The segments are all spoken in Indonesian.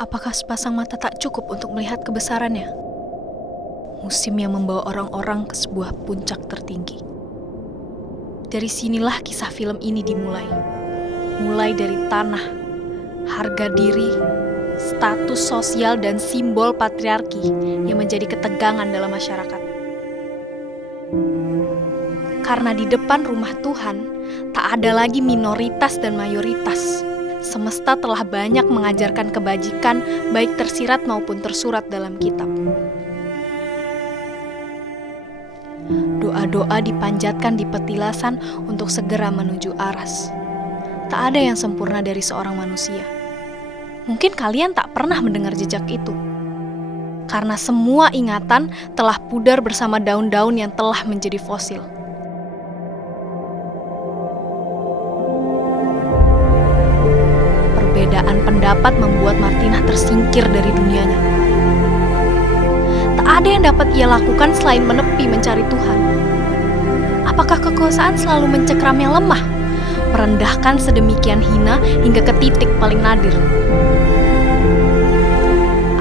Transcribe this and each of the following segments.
Apakah sepasang mata tak cukup untuk melihat kebesarannya? Musim yang membawa orang-orang ke sebuah puncak tertinggi. Dari sinilah kisah film ini dimulai. Mulai dari tanah, harga diri, status sosial dan simbol patriarki yang menjadi ketegangan dalam masyarakat. Karena di depan rumah Tuhan, tak ada lagi minoritas dan mayoritas. Semesta telah banyak mengajarkan kebajikan, baik tersirat maupun tersurat dalam kitab. Doa-doa dipanjatkan di petilasan untuk segera menuju aras. Tak ada yang sempurna dari seorang manusia. Mungkin kalian tak pernah mendengar jejak itu. Karena semua ingatan telah pudar bersama daun-daun yang telah menjadi fosil. Perbedaan pendapat membuat Martina tersingkir dari dunianya. Tak ada yang dapat ia lakukan selain menepi mencari Tuhan. Apakah kekuasaan selalu mencekram yang lemah, merendahkan sedemikian hina hingga ke titik paling nadir?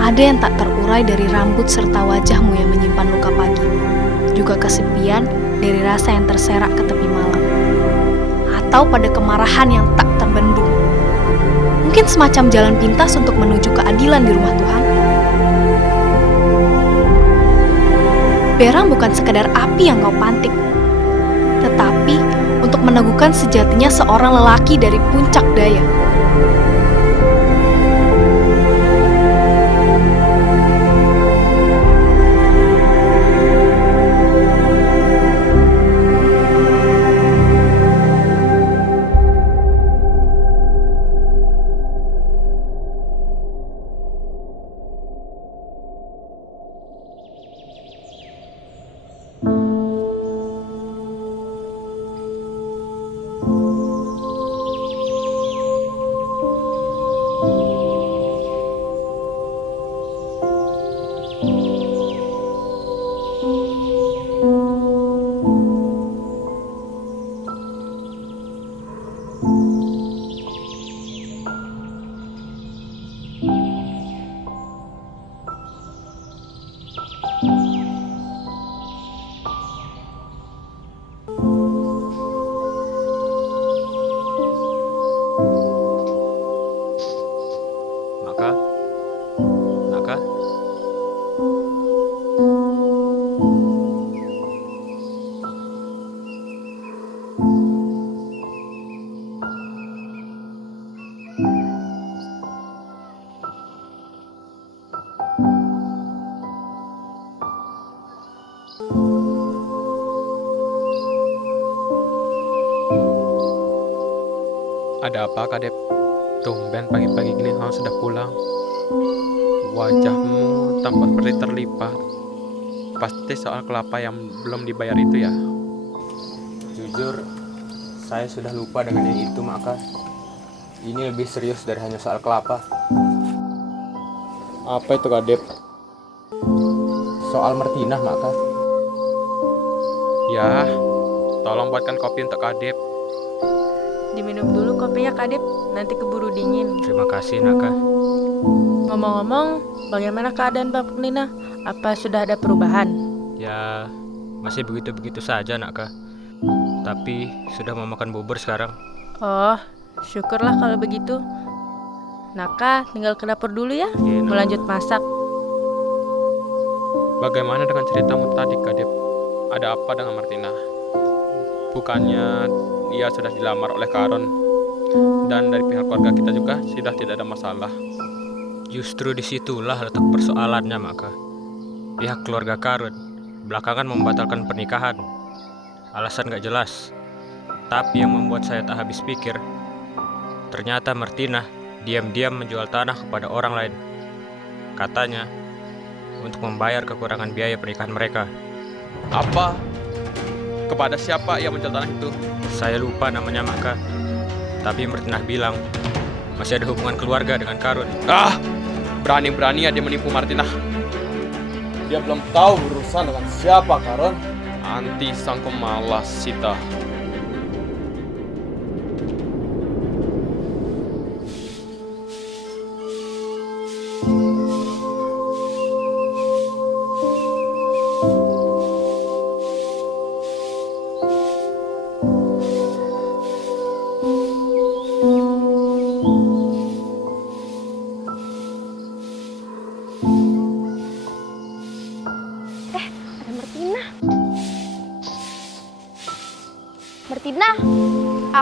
Ada yang tak terurai dari rambut serta wajahmu yang menyimpan luka pagi, juga kesepian dari rasa yang terserak ke tepi malam, atau pada kemarahan yang tak terbendung. Mungkin semacam jalan pintas untuk menuju keadilan di rumah Tuhan. Berang bukan sekadar api yang kau pantik, tetapi untuk meneguhkan sejatinya seorang lelaki dari puncak daya. Naka? Ada apa, Kadep? Tumben pagi-pagi gini kamu sudah pulang. Wajahmu tampak seperti terlipat. Pasti soal kelapa yang belum dibayar itu ya? Jujur, saya sudah lupa dengan yang itu, Maka. Ini lebih serius dari hanya soal kelapa. Apa itu, Kadep? Soal Martina, Maka. Ya, tolong buatkan kopi untuk Kadep. Diminum dulu kopinya, Kadep, nanti keburu dingin. Terima kasih, Naka. Ngomong-ngomong, bagaimana keadaan Bapak Nina? Apa sudah ada perubahan? Ya, masih begitu-begitu saja, Naka. Tapi sudah mau makan bubur sekarang. Oh, syukurlah kalau begitu. Naka, tinggal ke dapur dulu ya. Iya, Mau Nak. lanjut masak. Bagaimana dengan ceritamu tadi, Kadep? Ada apa dengan Martina? Bukannya dia sudah dilamar oleh Karon, dan dari pihak keluarga kita juga sudah tidak ada masalah. Justru disitulah letak persoalannya, Maka. Pihak keluarga Karun belakangan membatalkan pernikahan. Alasan gak jelas. Tapi yang membuat saya tak habis pikir, ternyata Martina diam-diam menjual tanah kepada orang lain. Katanya, untuk membayar kekurangan biaya pernikahan mereka. Apa? Kepada siapa ia menjual tanah itu? Saya lupa namanya, Maka. Tapi Martina bilang masih ada hubungan keluarga dengan Karun. Ah! Berani-berani dia menipu Martina. Dia belum tahu urusan dengan siapa, Karon. Anti sang pemalas Sita.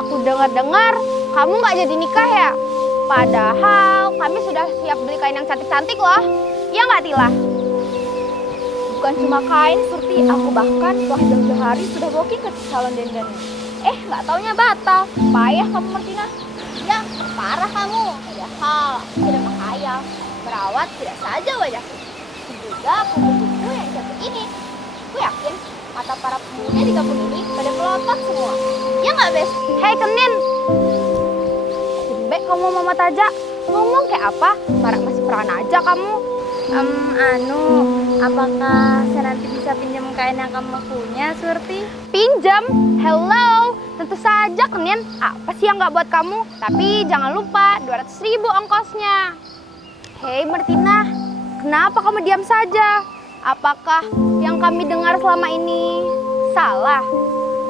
Aku dengar-dengar kamu nggak jadi nikah ya? Padahal kami sudah siap beli kain yang cantik-cantik loh. Iya nggak, Tila? Bukan cuma kain, Surti. Aku bahkan telah jauh-jauh hari sudah booking ke salon dandannya. Nggak taunya batal. Payah kamu, Martina. Ya, parah kamu. Padahal aku tidak menghayal merawat tidak saja wajahku, juga kuku-kuku yang cantik ini. Aku yakin mata para pemuda di kampung ini pada melotot semua. Ya nggak, Bes? Hei, Kenin. Baik kamu Mama Taja. Ngomong kayak apa? Marak masih perawan aja kamu. Apakah saya nanti bisa pinjam kain yang kamu punya, Surti? Pinjam? Hello, tentu saja, Kenin. Apa sih yang nggak buat kamu? Tapi jangan lupa 200.000 ongkosnya. Hei Martina, kenapa kamu diam saja? Apakah yang kami dengar selama ini salah?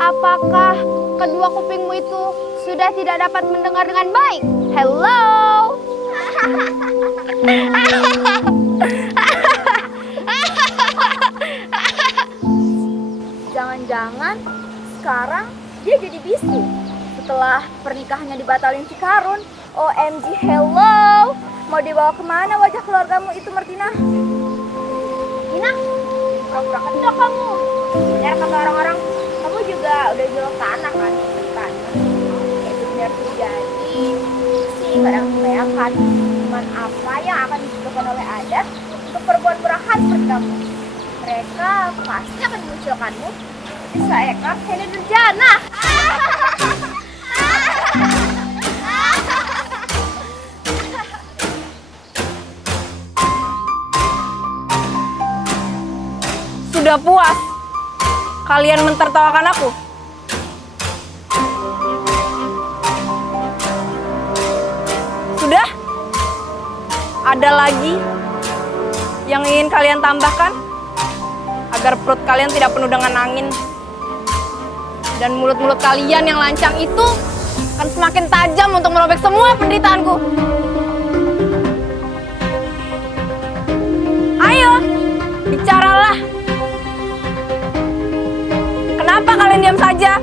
Apakah kedua kupingmu itu sudah tidak dapat mendengar dengan baik? Hello. Jangan-jangan sekarang dia jadi bisu setelah pernikahannya dibatalin si Karun. OMG, hello. Mau dibawa kemana wajah keluargamu itu, Martina? Tina, pura-pura kedok kamu. Biar kata orang-orang, kamu juga udah jual tanah kan? Itu biar terjadi sih, gak ada kebanyakan. Cuman apa yang akan dibutuhkan oleh adat untuk perempuan murahan seperti kamu? Mereka pasti akan mengucilkanmu seperti seekor hene durjana. Sudah puas kalian mentertawakan aku? Sudah? Ada lagi yang ingin kalian tambahkan? Agar perut kalian tidak penuh dengan angin. Dan mulut-mulut kalian yang lancang itu akan semakin tajam untuk merobek semua penderitaanku. Ayo, bicaralah. Kenapa kalian diam saja?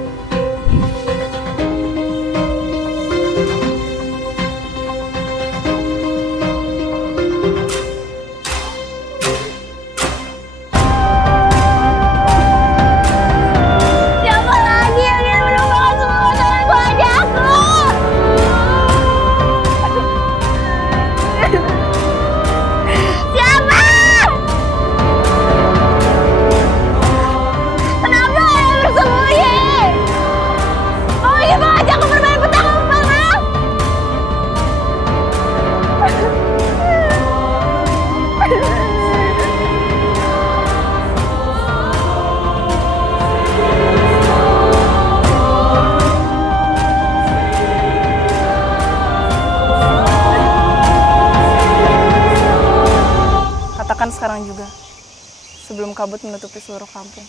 Katakan sekarang juga, sebelum kabut menutupi seluruh kampung.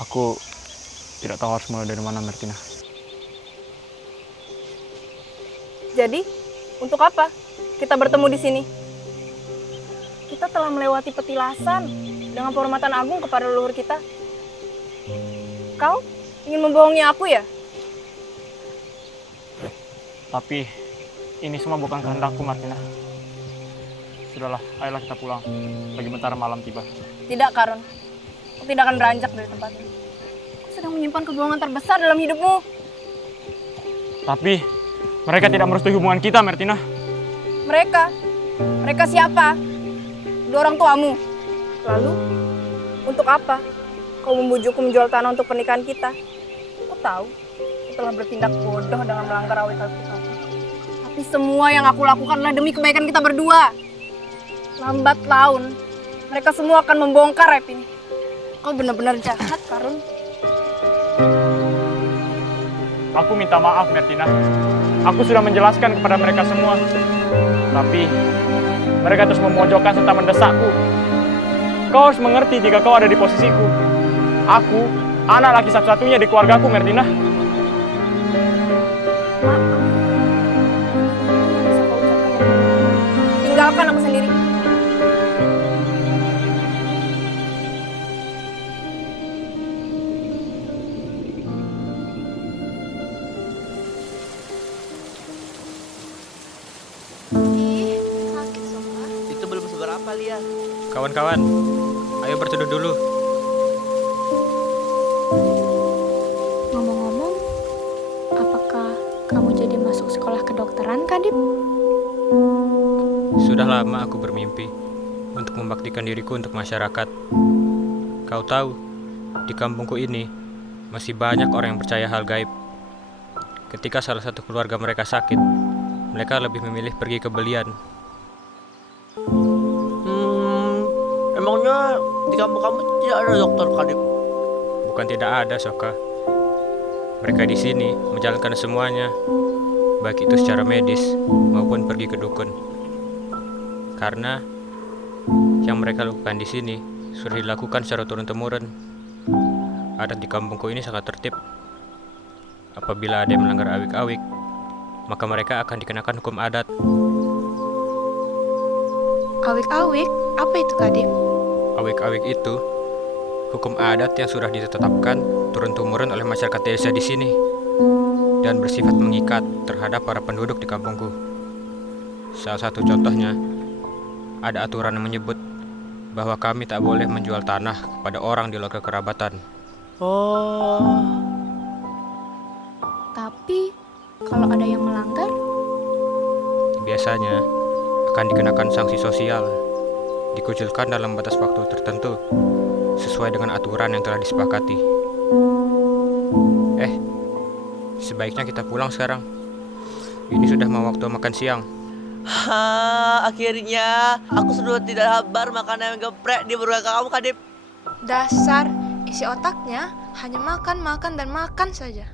Aku tidak tahu harus mulai dari mana, Martina. Jadi, untuk apa kita bertemu di sini? Kita telah melewati petilasan dengan penghormatan agung kepada leluhur kita. Kau ingin membohongi aku ya? Tapi ini semua bukan kehendakku, Martina. Sudahlah, ayolah kita pulang. Bagi bentar malam tiba. Tidak, Karun. Aku tidak akan beranjak dari tempat ini. Aku sedang menyimpan kebohongan terbesar dalam hidupmu. Tapi mereka tidak merestui hubungan kita, Martina. Mereka? Mereka siapa? Dua orang tuamu. Lalu, untuk apa kau membujukku menjual tanah untuk pernikahan kita? Aku tahu, aku telah bertindak bodoh dengan melanggar awal kita. Tapi semua yang aku lakukan adalah demi kebaikan kita berdua. Lambat laun, mereka semua akan membongkar rep ini. Kau benar-benar jahat, Karun. Aku minta maaf, Martina. Aku sudah menjelaskan kepada mereka semua. Tapi mereka terus memojokkan serta mendesakku. Kau harus mengerti jika kau ada di posisiku. Aku, anak laki satu-satunya di keluargaku, Martina. Tinggalkan aku sendiri. kalian. Kawan-kawan, ayo berteduh dulu. Ngomong-ngomong, apakah kamu jadi masuk sekolah kedokteran, Kadip? Sudah lama aku bermimpi untuk membaktikan diriku untuk masyarakat. Kau tahu, di kampungku ini masih banyak orang yang percaya hal gaib. Ketika salah satu keluarga mereka sakit, mereka lebih memilih pergi ke belian. Emangnya di kampung kamu tidak ada dokter, Kadip? Bukan tidak ada, Soka. Mereka di sini menjalankan semuanya, baik itu secara medis maupun pergi ke dukun. Karena yang mereka lakukan di sini sudah dilakukan secara turun-temurun. Adat di kampungku ini sangat tertib. Apabila ada yang melanggar awik-awik, maka mereka akan dikenakan hukum adat. Awik-awik? Apa itu, Kadip? Awik-awik itu hukum adat yang sudah ditetapkan turun-temurun oleh masyarakat desa di sini dan bersifat mengikat terhadap para penduduk di kampungku. Salah satu contohnya, ada aturan yang menyebut bahwa kami tak boleh menjual tanah kepada orang di luar kekerabatan. Oh, Tapi, kalau ada yang melanggar, Biasanya akan dikenakan sanksi sosial, dikucilkan dalam batas waktu tertentu sesuai dengan aturan yang telah disepakati. Sebaiknya kita pulang sekarang. Ini sudah mau waktu makan siang. akhirnya aku sudah tidak sabar makan ayam geprek di burung kamu, Kadip. Dasar, isi otaknya hanya makan, makan, dan makan saja.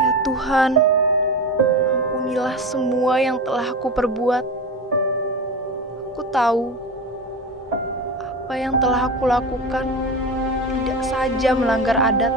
Ya Tuhan, ampunilah semua yang telah aku perbuat. Aku tahu apa yang telah aku lakukan tidak saja melanggar adat.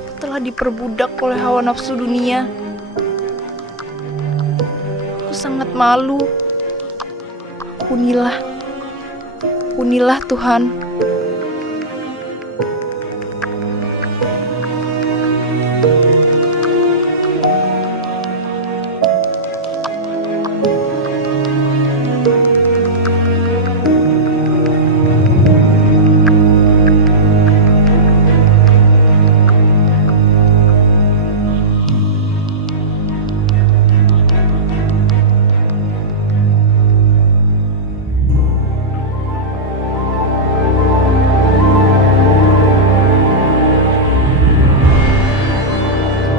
Aku telah diperbudak oleh hawa nafsu dunia. Aku sangat malu. Ampunilah Tuhan.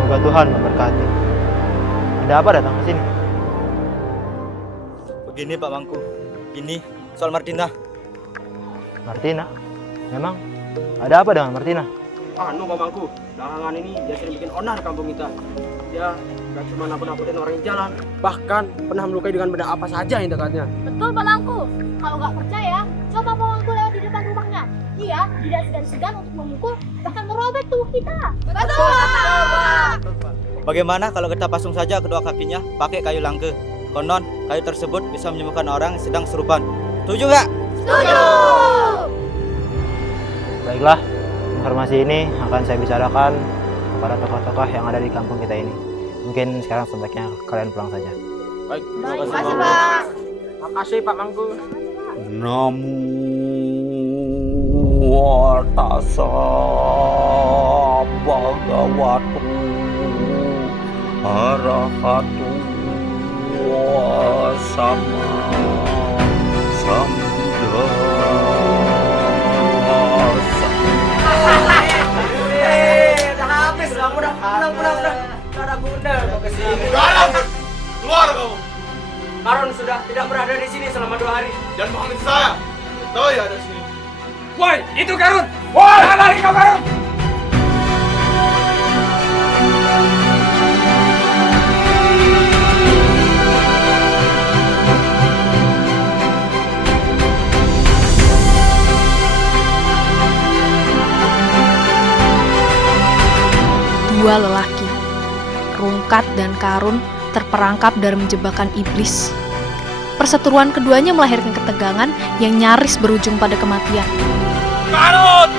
Semoga Tuhan memberkati. Ada apa datang ke sini? Begini Pak Mangku, ini soal Martina. Martina? Memang ada apa dengan Martina? Pak Mangku, belakangan ini dia sering bikin onar di kampung kita. Dia gak cuma nakut-nakutin orang yang jalan, bahkan pernah melukai dengan benda apa saja yang dekatnya. Betul Pak Mangku. Kalau nggak percaya, coba Pak Mangku lewat di depan rumahnya. Dia tidak segan-segan untuk memukul, bahkan merobek tubuh kita. Betul Pak. Bagaimana kalau kita pasung saja kedua kakinya pakai kayu langke? Konon kayu tersebut bisa menyembuhkan orang yang sedang kesurupan. Setuju nggak? Setuju. Baiklah, informasi ini akan saya bicarakan kepada tokoh-tokoh yang ada di kampung kita ini. Mungkin sekarang sebaiknya kalian pulang saja. Baik, Terima kasih Pak. makasih Pak Mangku. Namo tassa bhagavato arahato sama sambuddhassa. Udah habis, udah. Ada bunda kau kesini. Keluar kamu Karun sudah tidak berada di sini selama 2 hari. dan mengambil saya. Tahu ya ada sini. Woi, itu Karun. Woi, lari kau Karun. dua lelaki, Rungkat dan Karun, terperangkap dalam jebakan iblis. Perseteruan keduanya melahirkan ketegangan yang nyaris berujung pada kematian. Karun!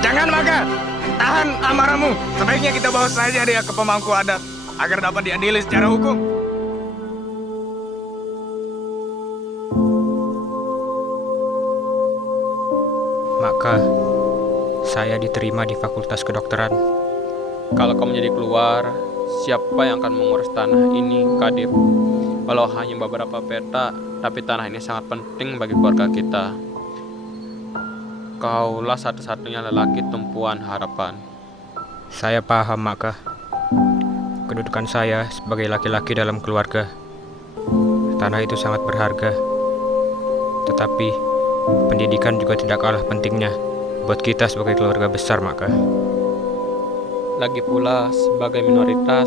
Jangan makan! Tahan amarahmu. Sebaiknya kita bawa saja dia ke pemangku adat agar dapat diadili secara hukum. Maka saya diterima di Fakultas Kedokteran. Kalau kau menjadi keluar, siapa yang akan mengurus tanah ini, Kadip? Walau hanya beberapa petak, tapi tanah ini sangat penting bagi keluarga kita. Kaulah satu-satunya lelaki tumpuan harapan. Saya paham, Maka. Kedudukan saya sebagai laki-laki dalam keluarga. Tanah itu sangat berharga. Tetapi pendidikan juga tidak kalah pentingnya buat kita sebagai keluarga besar, Maka. Lagi pula, sebagai minoritas,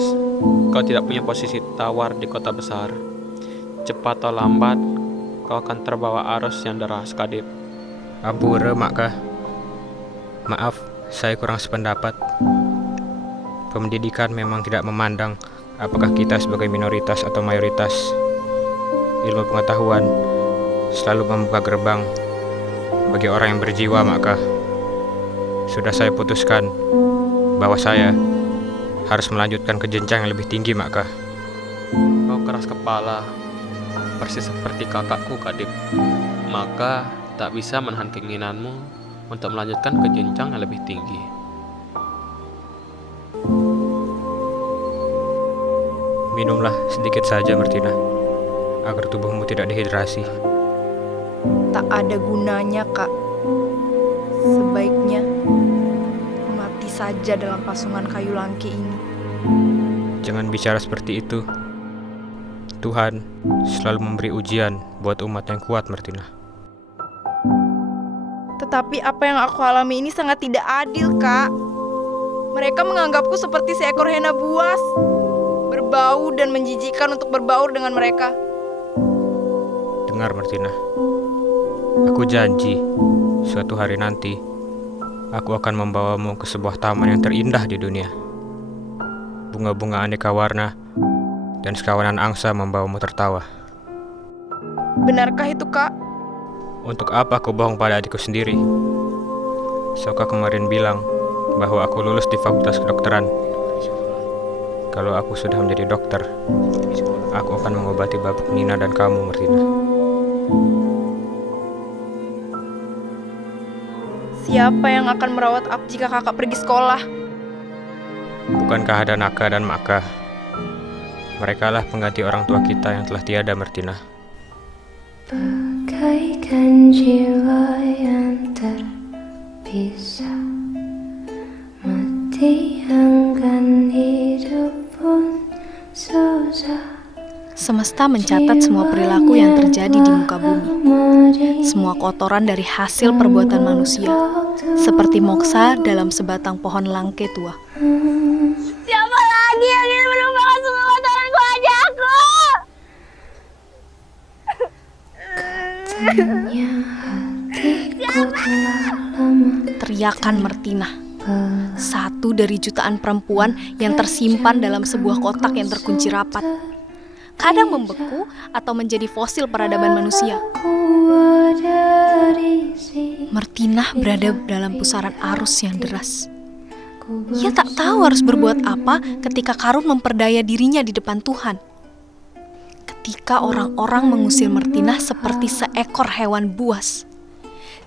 kau tidak punya posisi tawar di kota besar. Cepat atau lambat, kau akan terbawa arus yang deras, Kadip. Ampura, Maka. Maaf, saya kurang sependapat. Pendidikan memang tidak memandang apakah kita sebagai minoritas atau mayoritas. Ilmu pengetahuan selalu membuka gerbang bagi orang yang berjiwa, Maka. Sudah saya putuskan bahwa saya harus melanjutkan ke jenjang yang lebih tinggi, Maka. Kau keras kepala, persis seperti kakakku, Kadip. Maka tak bisa menahan keinginanmu untuk melanjutkan ke jenjang yang lebih tinggi. Minumlah sedikit saja, Martina, agar tubuhmu tidak dehidrasi. Tak ada gunanya, Kak. Sebaiknya mati saja dalam pasungan kayu langki ini. Jangan bicara seperti itu. Tuhan selalu memberi ujian buat umat yang kuat, Martina. Tetapi apa yang aku alami ini sangat tidak adil, Kak. Mereka menganggapku seperti seekor hena buas, berbau dan menjijikkan untuk berbaur dengan mereka. Dengar, Martina. Aku janji, suatu hari nanti, aku akan membawamu ke sebuah taman yang terindah di dunia. Bunga-bunga aneka warna dan sekawanan angsa membawamu tertawa. Benarkah itu, Kak? Untuk apa aku bohong pada adikku sendiri? Soka kemarin bilang bahwa aku lulus di Fakultas Kedokteran. Kalau aku sudah menjadi dokter, aku akan mengobati Bapak Nina dan kamu, Martina. Siapa yang akan merawat aku jika kakak pergi sekolah? Bukankah ada Naka dan Maka? Merekalah pengganti orang tua kita yang telah tiada, Martina. Bagaikan jiwa yang terpisah, mati enggan hidup pun susah. Semesta mencatat semua perilaku yang terjadi di muka bumi. Semua kotoran dari hasil perbuatan manusia, seperti moksa dalam sebatang pohon langke tua. Siapa lagi yang ingin menumpahkan semua kotoran ke wajahku? Teriakan Martina, satu dari jutaan perempuan yang tersimpan dalam sebuah kotak yang terkunci rapat. Kadang membeku atau menjadi fosil peradaban manusia. Martina berada dalam pusaran arus yang deras. Ia tak tahu harus berbuat apa ketika Karun memperdaya dirinya di depan Tuhan. Ketika orang-orang mengusir Martina seperti seekor hewan buas.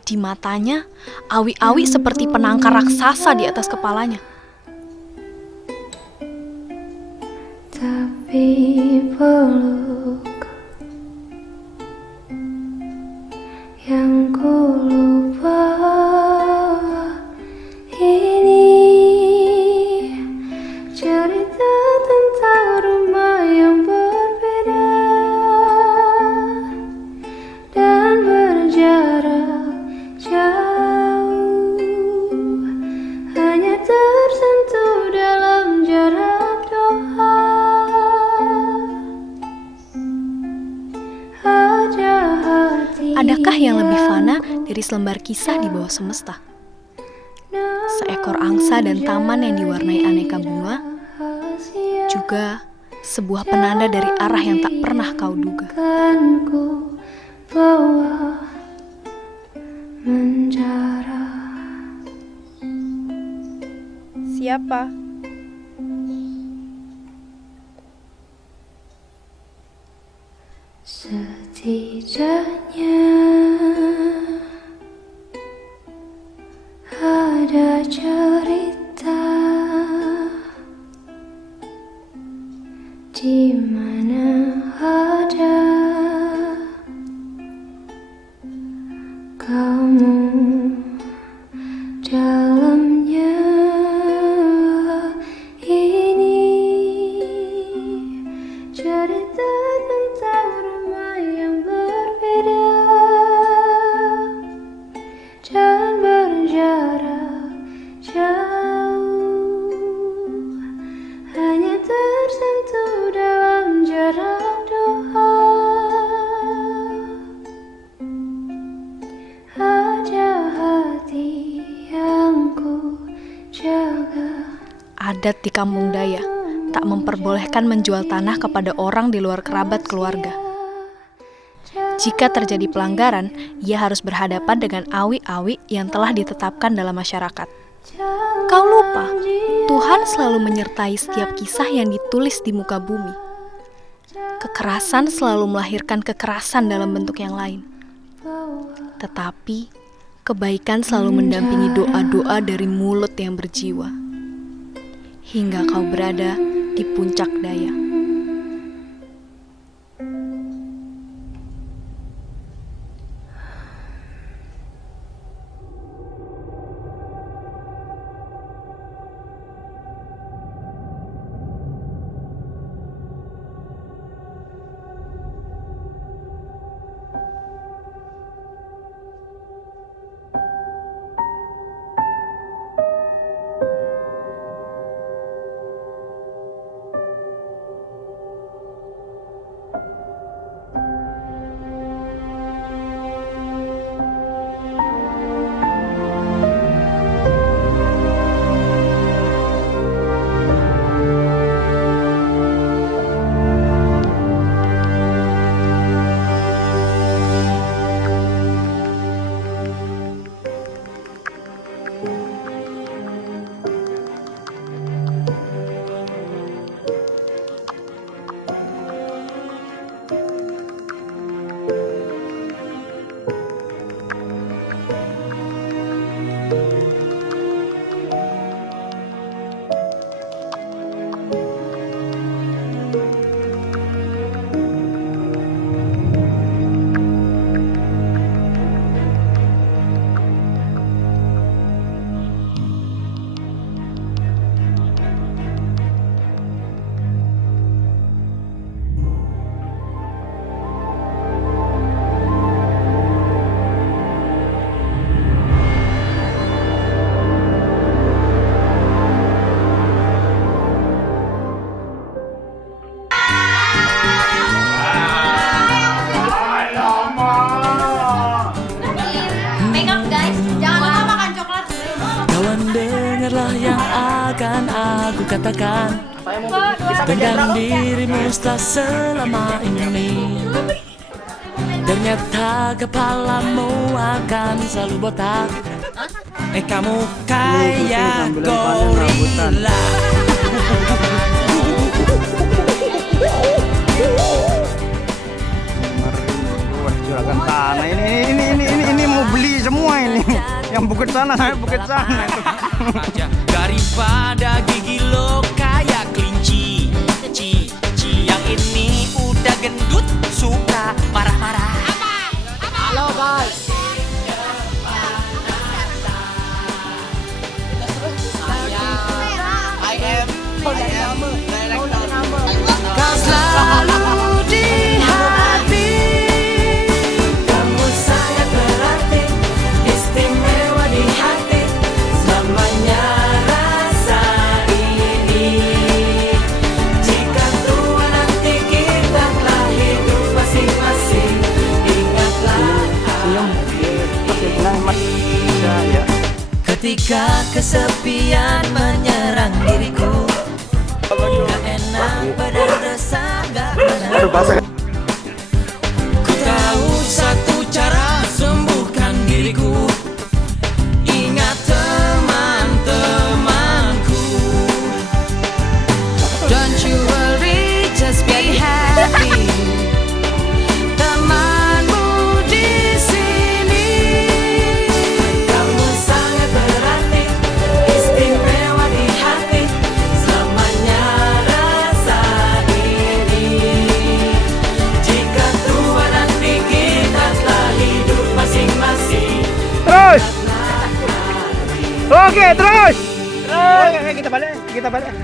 Di matanya, awi-awi seperti penangkar raksasa di atas kepalanya. Tapi peluk yang ku lupa ini cerita tentang rumah yang berbeda dan berjarak jauh, hanya tersentuh dalam jarak doa. Adakah yang lebih fana dari selembar kisah di bawah semesta? seekor angsa dan taman yang diwarnai aneka bunga, juga sebuah penanda dari arah yang tak pernah kau duga. Siapa? Setidaknya ada cerita di mana ada kamu dalamnya. Ini cerita tentang rumah yang berbeda dan berjarak jauh, hanya tersentuh dalam jarak doa. Aja hati yang ku jaga. Adat di kampung Daya tak memperbolehkan menjual tanah kepada orang di luar kerabat keluarga. Jika terjadi pelanggaran, ia harus berhadapan dengan awi-awi yang telah ditetapkan dalam masyarakat. Kau lupa, Tuhan selalu menyertai setiap kisah yang ditulis di muka bumi. Kekerasan selalu melahirkan kekerasan dalam bentuk yang lain. Tetapi, kebaikan selalu mendampingi doa-doa dari mulut yang berjiwa. Hingga kau berada di puncak Daya. Katakan tentang dirimu setelah selama ini. Ternyata kepalamu akan selalu botak. Kamu kayak gorila. Juragan tanah ini mau beli semua ini. Yang bukit sana saya bukit sana. Daripada gigi lo kayak kelinci, yang ini udah gendut suka marah-marah. Halo guys. Kau selalu di hati. Kamu sangat berarti, istimewa di hati. Namanya rasa basah. Ku tahu satu cara sembuhkan diriku. Ingat teman-temanku. Don't you worry, just be happy. Temanmu di sini. Kamu sangat berarti, istimewa di hati. Selamanya rasa ini. Jika tua dan tinggi telah hidup masing-masing. Terus. Oke, terus. Oke, kita balik.